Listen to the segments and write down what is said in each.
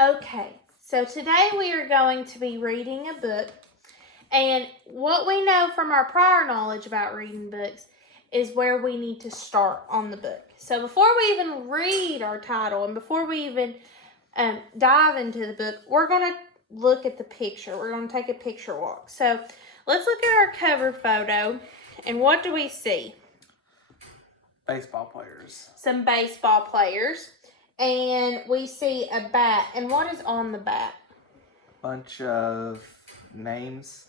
Okay, so today we are going to be reading a book, and what we know from our prior knowledge about reading books is where we need to start on the book. So before we even read our title and before we even dive into the book, we're going to look at the picture. We're going to take a picture walk. So let's look at our cover photo, and what do we see? Baseball players. Some baseball players. And we see a bat. And what is on the bat? Bunch of names.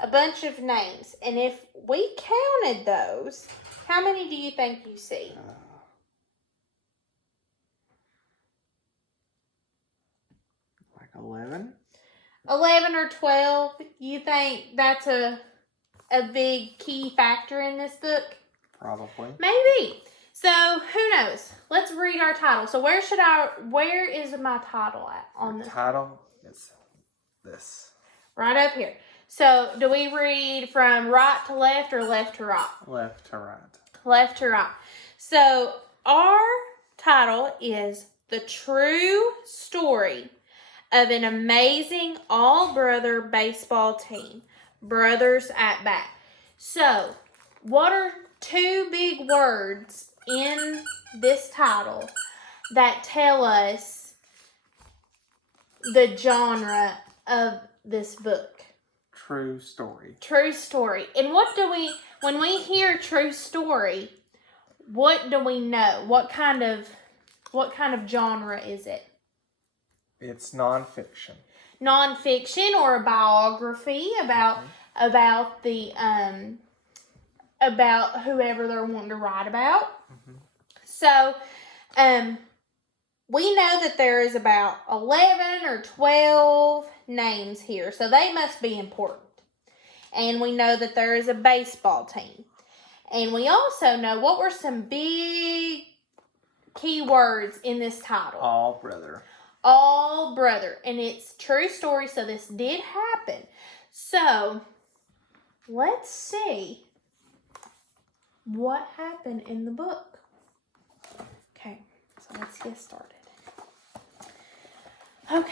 A bunch of names. And if we counted those, how many do you think you see? Like 11? 11 or 12. You think that's a big key factor in this book? Probably. Maybe. So, who knows? Let's read our title. So, where is my title at on this? Title is this. Right up here. So, do we read from right to left or left to right? Left to right. Left to right. So, our title is The True Story of an Amazing All-Brother Baseball Team. Brothers at Bat. So, what are two big words in this title that tell us the genre of this book? True story. True story. And when we hear true story, what do we know? What kind of genre is it? It's nonfiction. Nonfiction or a biography about the about whoever they're wanting to write about. Mm-hmm. So, we know that there is about 11 or 12 names here, so they must be important. And we know that there is a baseball team. And we also know what were some big key words in this title. All brother. All brother. And it's true story, so this did happen. So, let's see what happened in the book. Okay, so let's get started. Okay.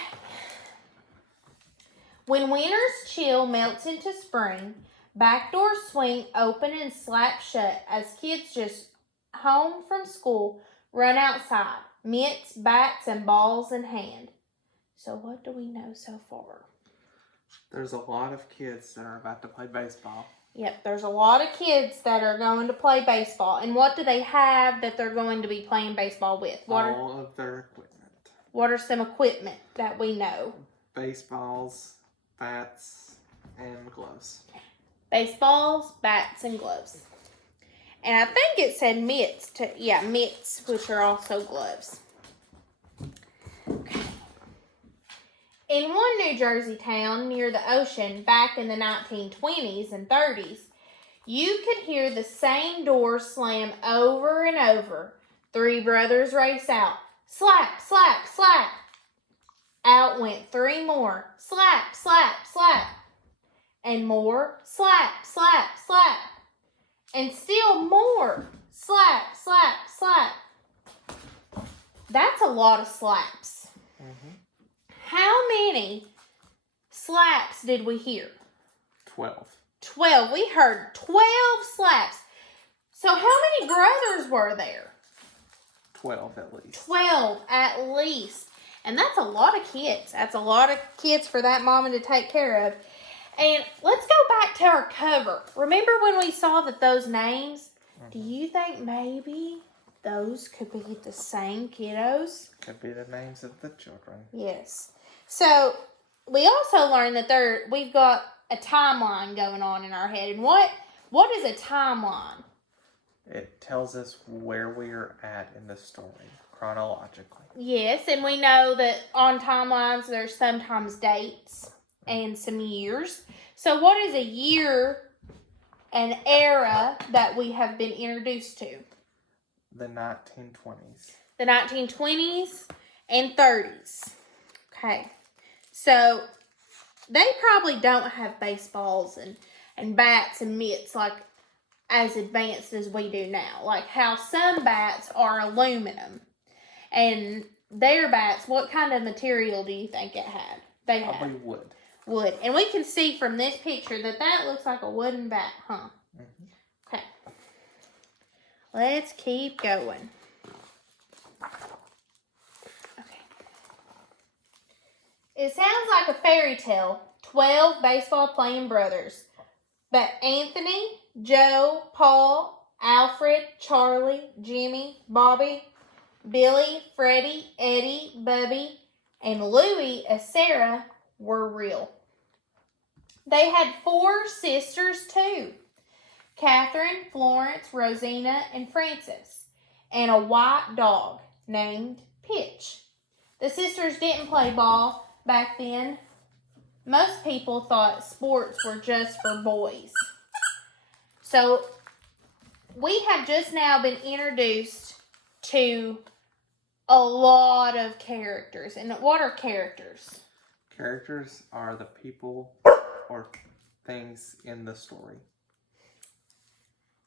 When winter's chill melts into spring, back doors swing open and slap shut as kids just home from school run outside, mitts, bats, and balls in hand. So what do we know so far? There's a lot of kids that are about to play baseball. Yep, there's a lot of kids that are going to play baseball. And what do they have that they're going to be playing baseball with? All of their equipment. What are some equipment that we know? Baseballs, bats, and gloves. Baseballs, bats, and gloves. And I think it said mitts, too. Yeah, mitts, which are also gloves. Okay. In one New Jersey town near the ocean back in the 1920s and 30s, you could hear the same door slam over and over. Three brothers race out. Slap, slap, slap. Out went three more. Slap, slap, slap. And more. Slap, slap, slap. And still more. Slap, slap, slap. That's a lot of slaps. Mm-hmm. How many slaps did we hear? 12. 12. We heard 12 slaps. So how many brothers were there? 12 at least. 12 at least. And that's a lot of kids. That's a lot of kids for that mama to take care of. And let's go back to our cover. Remember when we saw that those names? Do you think maybe those could be the same kiddos? Could be the names of the children. Yes. So, we also learned that we've got a timeline going on in our head. And what is a timeline? It tells us where we are at in the story, chronologically. Yes, and we know that on timelines there's sometimes dates and some years. So, what is a year, an era that we have been introduced to? The 1920s. The 1920s and 30s. Okay. So, they probably don't have baseballs and bats and mitts like as advanced as we do now. Like how some bats are aluminum. And their bats, what kind of material do you think it had? They had probably wood. Wood. And we can see from this picture that looks like a wooden bat, huh? Mm-hmm. Okay. Let's keep going. Okay. It sounds like a fairy tale. 12 baseball playing brothers. But Anthony, Joe, Paul, Alfred, Charlie, Jimmy, Bobby, Billy, Freddie, Eddie, Bubby, and Louie as Sarah were real. They had 4 sisters too. Catherine, Florence, Rosina, and Frances, and a white dog named Pitch. The sisters didn't play ball back then. Most people thought sports were just for boys. So, we have just now been introduced to a lot of characters. And what are characters? Characters are the people or things in the story.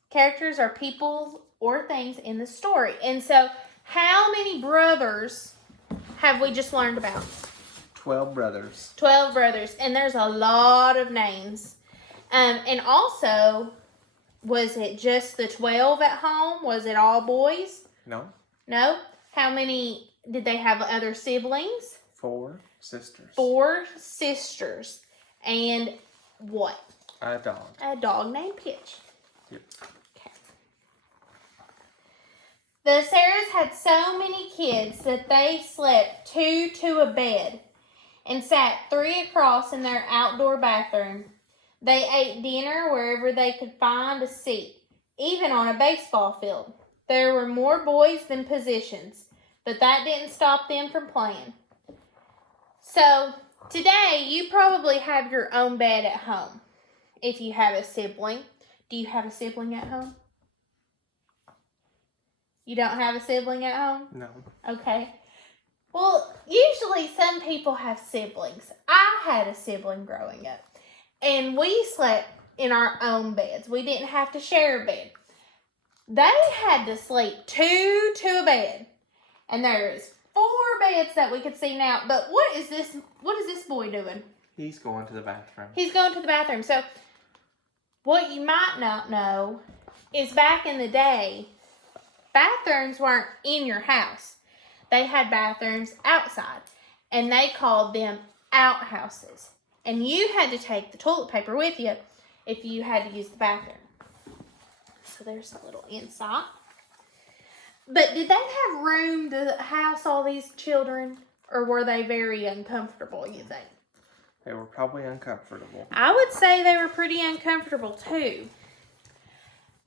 Characters are people or things in the story. And so, how many brothers have we just learned about? 12 brothers. 12 brothers. And there's a lot of names. And also, was it just the 12 at home? Was it all boys? No. No? How many, did they have other siblings? 4 sisters. 4 sisters. And what? A dog. A dog named Pitch. Yep. Okay. The Sarahs had so many kids that they slept 2 to a bed and sat 3 across in their outdoor bathroom. They ate dinner wherever they could find a seat, even on a baseball field. There were more boys than positions, but that didn't stop them from playing. So, today you probably have your own bed at home if you have a sibling. Do you have a sibling at home? You don't have a sibling at home? No. Okay. Well, usually some people have siblings. I had a sibling growing up. And we slept in our own beds. We didn't have to share a bed. They had to sleep 2 to a bed. And there's 4 beds that we could see now. But what is this boy doing? He's going to the bathroom. He's going to the bathroom. So, what you might not know is back in the day, bathrooms weren't in your house. They had bathrooms outside. And they called them outhouses. And you had to take the toilet paper with you if you had to use the bathroom. So there's a little insight. But did they have room to house all these children? Or were they very uncomfortable, you think? They were probably uncomfortable. I would say they were pretty uncomfortable too.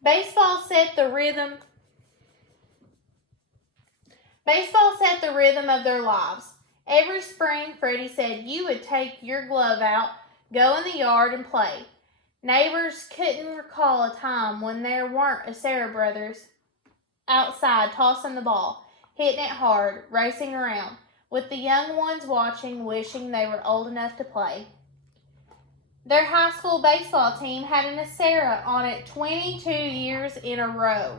Baseball set the rhythm of their lives. Every spring, Freddie said you would take your glove out, go in the yard, and play. Neighbors couldn't recall a time when there weren't a Sarah brothers outside tossing the ball, hitting it hard, racing around, with the young ones watching, wishing they were old enough to play. Their high school baseball team had an Sarah on it 22 years in a row.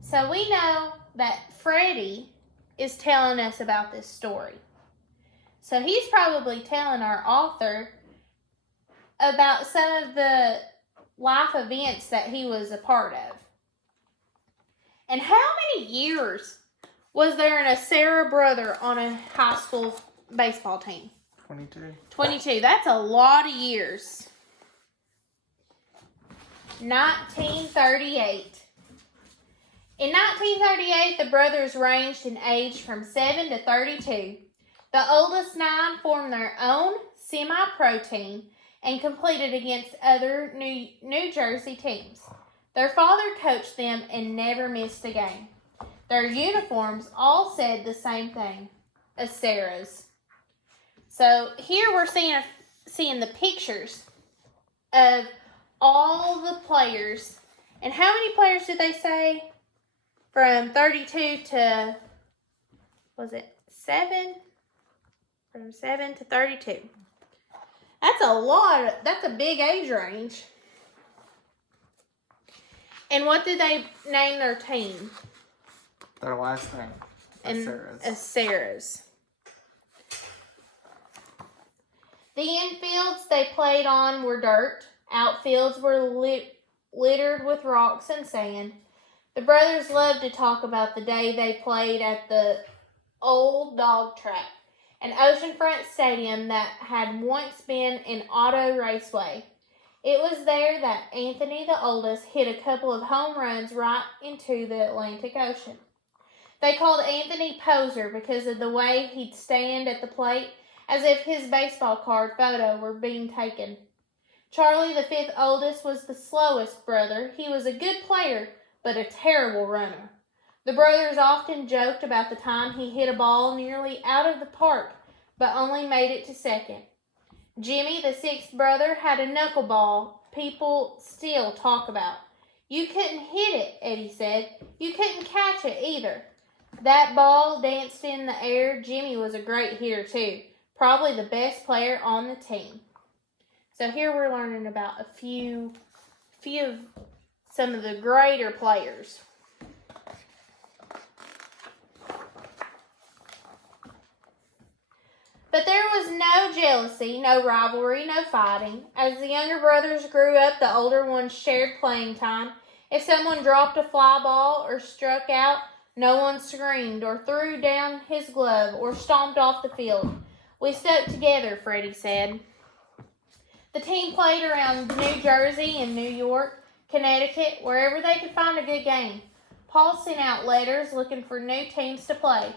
So we know that Freddie is telling us about this story. So he's probably telling our author about some of the life events that he was a part of. And how many years was there a Sarah brother on a high school baseball team? 22. 22. That's a lot of years. 1938. In 1938, the brothers ranged in age from 7 to 32. The oldest 9 formed their own semi-pro team and competed against other New Jersey teams. Their father coached them and never missed a game. Their uniforms all said the same thing, as Sarah's. So here we're seeing the pictures of all the players. And how many players did they say? From 32 to, was it 7? From 7 to 32. That's a lot. That's a big age range. And what did they name their team? Their last name. as Sarah's. The infields they played on were dirt. Outfields were littered with rocks and sand. The brothers loved to talk about the day they played at the old dog track, an oceanfront stadium that had once been an auto raceway. It was there that Anthony, the oldest, hit a couple of home runs right into the Atlantic Ocean. They called Anthony Poser because of the way he'd stand at the plate as if his baseball card photo were being taken. Charlie, the fifth oldest, was the slowest brother. He was a good player, but a terrible runner. The brothers often joked about the time he hit a ball nearly out of the park, but only made it to second. Jimmy, the sixth brother, had a knuckleball people still talk about. You couldn't hit it, Eddie said. You couldn't catch it either. That ball danced in the air. Jimmy was a great hitter too, probably the best player on the team. So here we're learning about a few of some of the greater players. But there was no jealousy, no rivalry, no fighting. As the younger brothers grew up, the older ones shared playing time. If someone dropped a fly ball or struck out, no one screamed or threw down his glove or stomped off the field. We stuck together, Freddie said. The team played around New Jersey and New York, Connecticut, wherever they could find a good game. Paul sent out letters looking for new teams to play.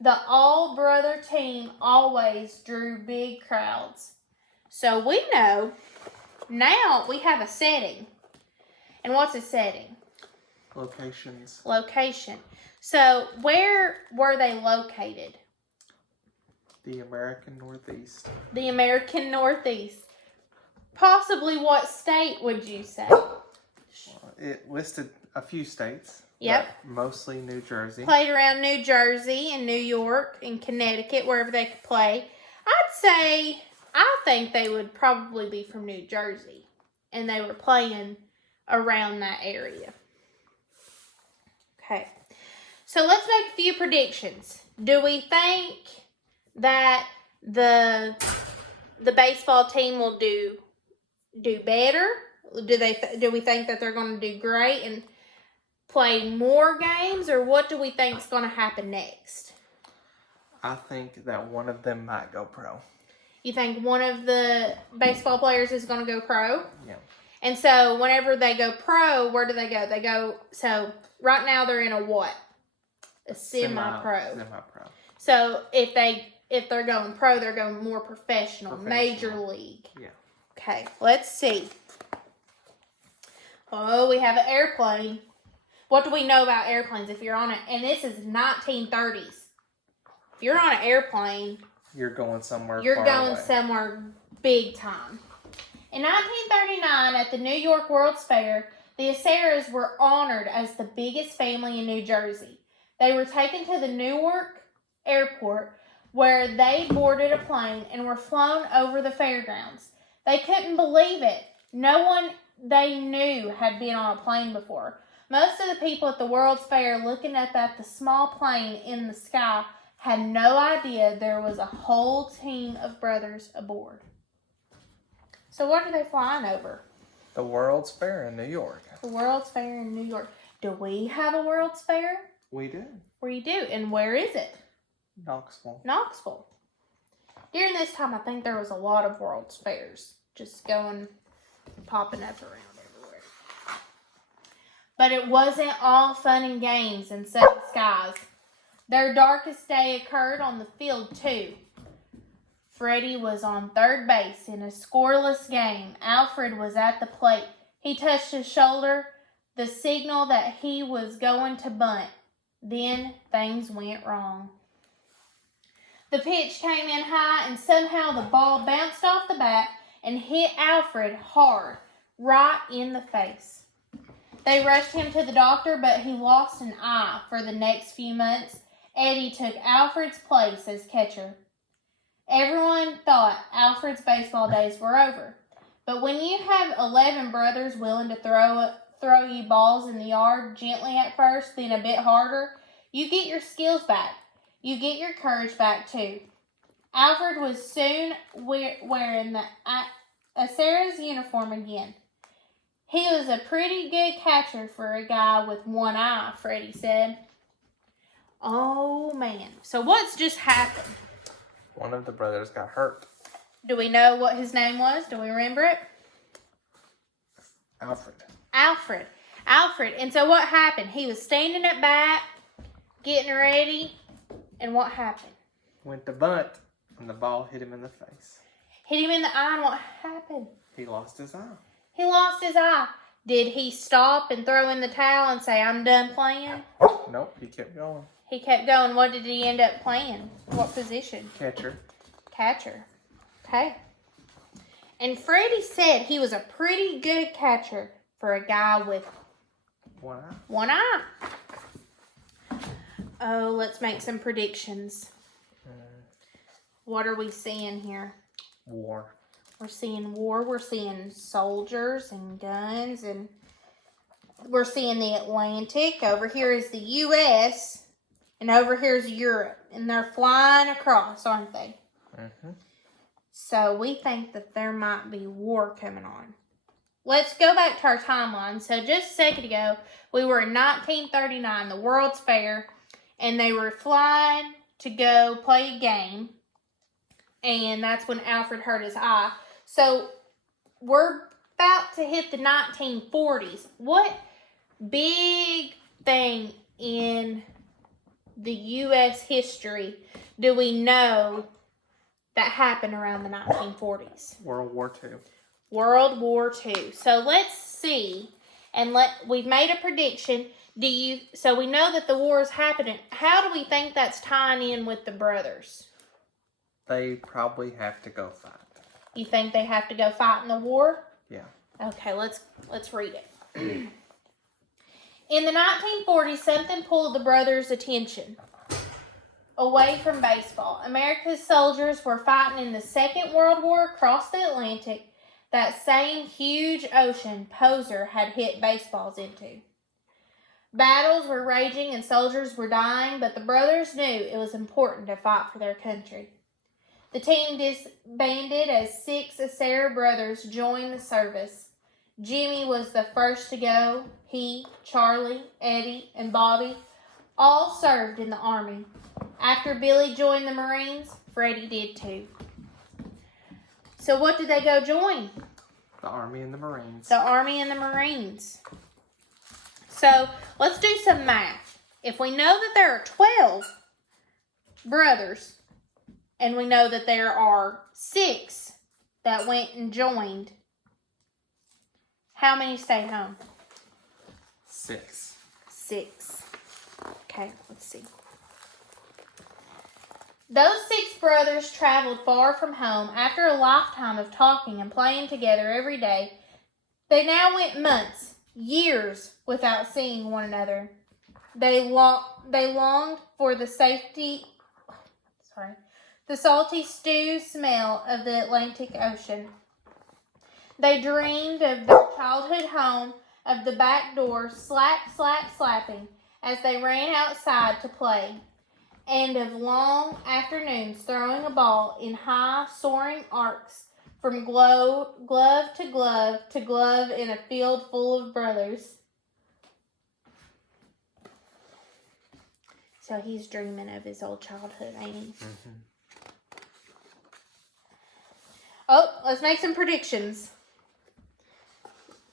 The all-brother team always drew big crowds. So we know now we have a setting. And what's a setting? Locations. Location. So where were they located? The American Northeast. The American Northeast. Possibly what state would you say? It listed a few states. Yep. Mostly New Jersey. Played around New Jersey and New York and Connecticut, wherever they could play. I think they would probably be from New Jersey. And they were playing around that area. Okay. So let's make a few predictions. Do we think that the baseball team will do better? Do we think that they're going to do great and play more games, or what do we think is going to happen next? I think that one of them might go pro. You think one of the baseball players is going to go pro? Yeah. And so whenever they go pro, where do they go? So right now they're in a what? A semi-pro. Semi-pro. So if they're going pro, they're going more professional. Major league. Yeah. Okay, let's see. Oh, we have an airplane. What do we know about airplanes? If you're on it, and this is 1930s. If you're on an airplane, you're going somewhere. You're going somewhere big time. In 1939, at the New York World's Fair, the Asaras were honored as the biggest family in New Jersey. They were taken to the Newark airport, where they boarded a plane and were flown over the fairgrounds. They couldn't believe it. No one they knew had been on a plane before. Most of the people at the World's Fair, looking up at the small plane in the sky, had no idea there was a whole team of brothers aboard. So what are they flying over? The World's Fair in New York. The World's Fair in New York. Do we have a World's Fair? We do. We do. And where is it? Knoxville. Knoxville. During this time, I think there was a lot of World's Fairs just popping up around everywhere. But it wasn't all fun and games and sunny skies. Their darkest day occurred on the field, too. Freddie was on third base in a scoreless game. Alfred was at the plate. He touched his shoulder, the signal that he was going to bunt. Then things went wrong. The pitch came in high, and somehow the ball bounced off the bat and hit Alfred hard, right in the face. They rushed him to the doctor, but he lost an eye. For the next few months, Eddie took Alfred's place as catcher. Everyone thought Alfred's baseball days were over. But when you have 11 brothers willing to throw you balls in the yard, gently at first, then a bit harder, You get your skills back. You get your courage back, too. Alfred was soon wearing the Sarah's uniform again. He was a pretty good catcher for a guy with one eye, Freddie said. Oh, man. So what's just happened? One of the brothers got hurt. Do we know what his name was? Do we remember it? Alfred. And so what happened? He was standing at bat, getting ready, and what happened? Went to bunt, and the ball hit him in the face. Hit him in the eye, and what happened? He lost his eye. He lost his eye. Did he stop and throw in the towel and say, I'm done playing? Nope, he kept going. He kept going. What did he end up playing? What position? Catcher. Okay. And Freddie said he was a pretty good catcher for a guy with one eye. Oh, let's make some predictions. What are we seeing here? War. We're seeing war. We're seeing soldiers and guns. And we're seeing the Atlantic. Over here is the U.S. And over here is Europe. And they're flying across, aren't they? Mm-hmm. So we think that there might be war coming on. Let's go back to our timeline. So just a second ago, we were in 1939, the World's Fair, and they were flying to go play a game, and that's when Alfred hurt his eye. So we're about to hit the 1940s. What big thing in the U.S. history do we know that happened around the 1940s? World War II. World War II. So let's see, and we've made a prediction. So we know that the war is happening. How do we think that's tying in with the brothers? They probably have to go fight. You think they have to go fight in the war? Yeah. Okay, let's read it. In the 1940s, something pulled the brothers' attention away from baseball. America's soldiers were fighting in the Second World War across the Atlantic, that same huge ocean Poser had hit baseballs into. Battles were raging and soldiers were dying, but the brothers knew it was important to fight for their country. The team disbanded as 6 Sarah brothers joined the service. Jimmy was the first to go. He, Charlie, Eddie, and Bobby all served in the Army. After Billy joined the Marines, Freddie did too. So what did they go join? The Army and the Marines. The Army and the Marines. So let's do some math. If we know that there are 12 brothers, and we know that there are 6 that went and joined, how many stayed home? 6. 6. Okay, let's see. Those 6 brothers traveled far from home. After a lifetime of talking and playing together every day, they now went months, years without seeing one another. They longed for the salty stew smell of the Atlantic Ocean. They dreamed of their childhood home, of the back door slap, slap, slapping as they ran outside to play, and of long afternoons throwing a ball in high, soaring arcs from glove to glove to glove in a field full of brothers. So he's dreaming of his old childhood, ain't he? Mm-hmm. Oh, let's make some predictions.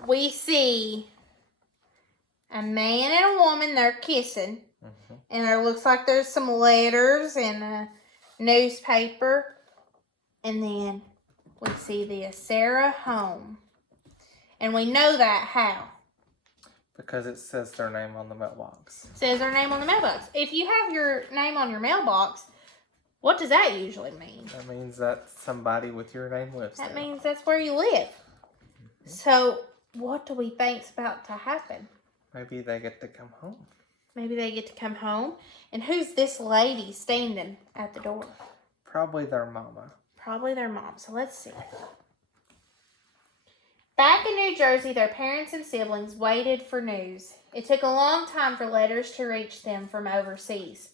We see a man and a woman, they're kissing. Mm-hmm. And there looks like there's some letters and a newspaper. And then we see the Sarah home. And we know that how? Because it says their name on the mailbox. It says their name on the mailbox. If you have your name on your mailbox, what does that usually mean? That means that somebody with your name lives there. That means that's where you live. Mm-hmm. So what do we think's about to happen? Maybe they get to come home. Maybe they get to come home. And who's this lady standing at the door? Probably their mama. Probably their mom. So let's see. Back in New Jersey, their parents and siblings waited for news. It took a long time for letters to reach them from overseas.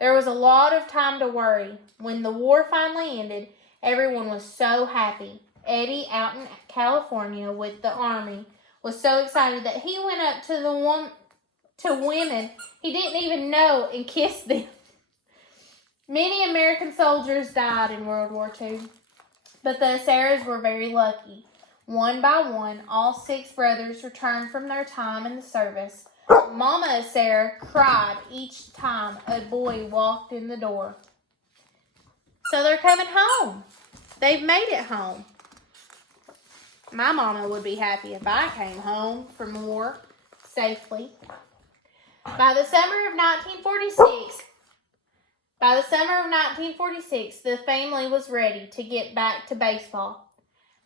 There was a lot of time to worry. When the war finally ended, everyone was so happy. Eddie, out in California with the Army, was so excited that he went up to women he didn't even know and kissed them. Many American soldiers died in World War II, but the Asaras were very lucky. One by one, all 6 brothers returned from their time in the service. Mama Asara cried each time a boy walked in the door. So they're coming home. They've made it home. My mama would be happy if I came home from war safely. By the summer of 1946, the family was ready to get back to baseball.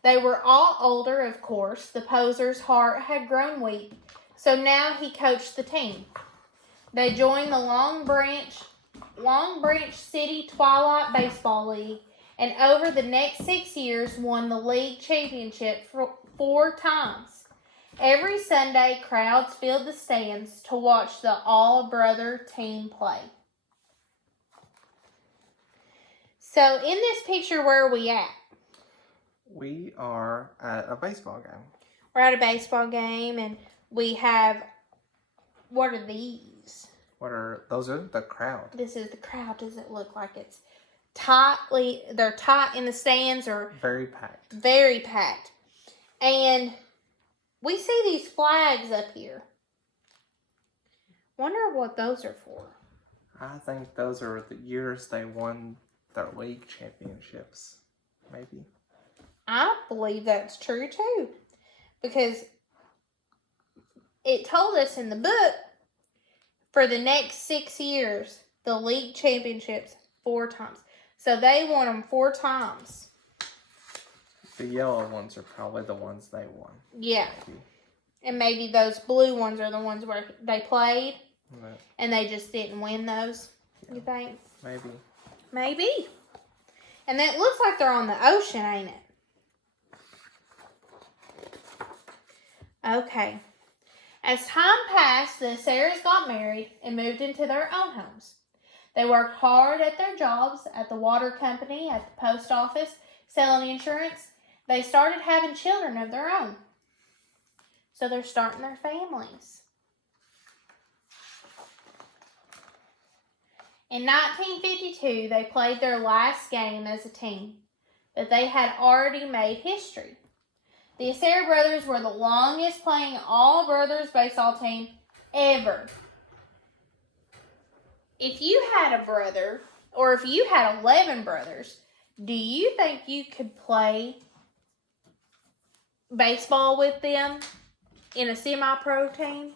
They were all older, of course. The poser's heart had grown weak, so now he coached the team. They joined the Long Branch City Twilight Baseball League, and over the next 6 years won the league championship 4 times. Every Sunday, crowds filled the stands to watch the all-brother team play. So, in this picture, where are we at? We are at a baseball game. We're at a baseball game, and we have, what are these? Those are the crowd. This is the crowd. Does it look like it's they're tight in the stands or? Very packed. Very packed. And we see these flags up here. Wonder what those are for. I think those are the years they won their league championships. Maybe. I believe that's true too. Because it told us in the book for the next 6 years, the league championships 4 times. So they won them 4 times. The yellow ones are probably the ones they won. Yeah. Maybe. And maybe those blue ones are the ones where they played. Right. And they just didn't win those. Yeah. You think? Maybe. And that looks like they're on the ocean, ain't it? Okay. As time passed, the Asaras got married and moved into their own homes. They worked hard at their jobs, at the water company, at the post office, selling insurance. They started having children of their own. So they're starting their families. In 1952, they played their last game as a team, but they had already made history. The Asara brothers were the longest playing all-brothers baseball team ever. If you had a brother, or if you had 11 brothers, do you think you could play baseball with them in a semi-pro team?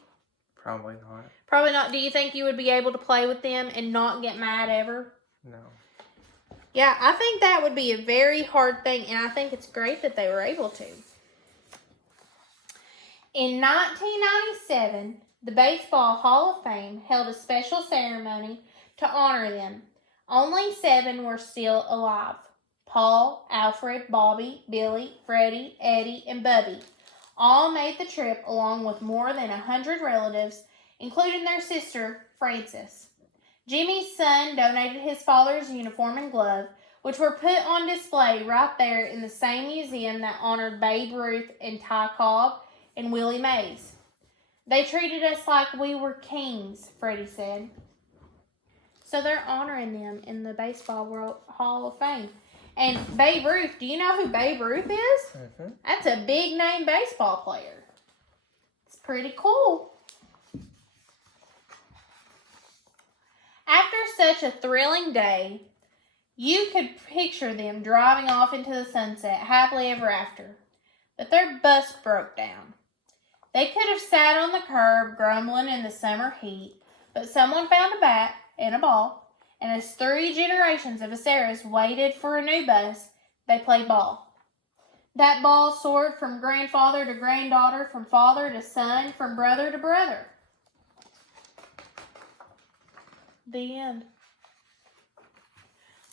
Probably not. Probably not. Do you think you would be able to play with them and not get mad ever? No. Yeah, I think that would be a very hard thing, and I think it's great that they were able to. In 1997, the Baseball Hall of Fame held a special ceremony to honor them. Only 7 were still alive. Paul, Alfred, Bobby, Billy, Freddie, Eddie, and Bubby all made the trip along with more than 100 relatives, including their sister, Frances. Jimmy's son donated his father's uniform and glove, which were put on display right there in the same museum that honored Babe Ruth and Ty Cobb and Willie Mays. They treated us like we were kings, Freddie said. So they're honoring them in the Baseball World Hall of Fame. And Babe Ruth, do you know who Babe Ruth is? Mm-hmm. That's a big name baseball player. It's pretty cool. After such a thrilling day, you could picture them driving off into the sunset happily ever after. But their bus broke down. They could have sat on the curb grumbling in the summer heat, but someone found a bat and a ball, and as 3 generations of Asaras waited for a new bus, they played ball. That ball soared from grandfather to granddaughter, from father to son, from brother to brother. The end.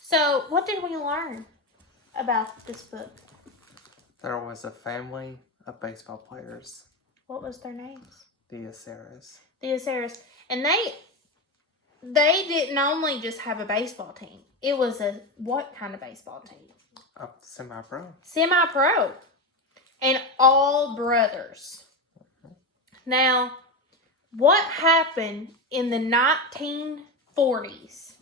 So, what did we learn about this book? There was a family of baseball players. What was their names? The Aceras. The Aceras. And they didn't only just have a baseball team. It was what kind of baseball team? A semi-pro. Semi-pro. And all brothers. Now, what happened in the 1940s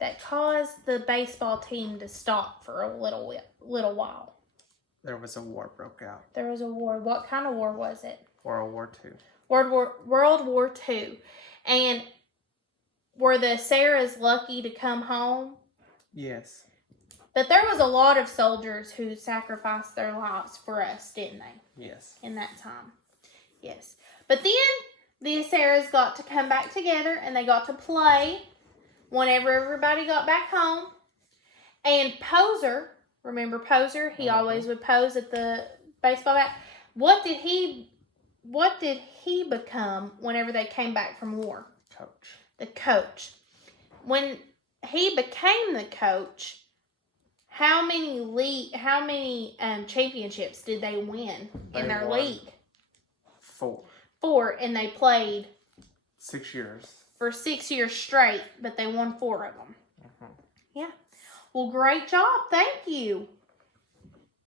that caused the baseball team to stop for a little while? There was a war broke out. There was a war. What kind of war was it? World War II. World War II. And were the Sarahs lucky to come home? Yes. But there was a lot of soldiers who sacrificed their lives for us, didn't they? Yes. In that time. Yes. But then the Sarahs got to come back together and they got to play whenever everybody got back home. And Poser, remember Poser? He always would pose at the baseball bat. What did he become whenever they came back from war? Coach. The coach. When he became the coach, how many championships did they win in their league? 4. 4, and they played 6 years. For 6 years straight, but they won 4 of them. Mm-hmm. Yeah. Well, great job. Thank you.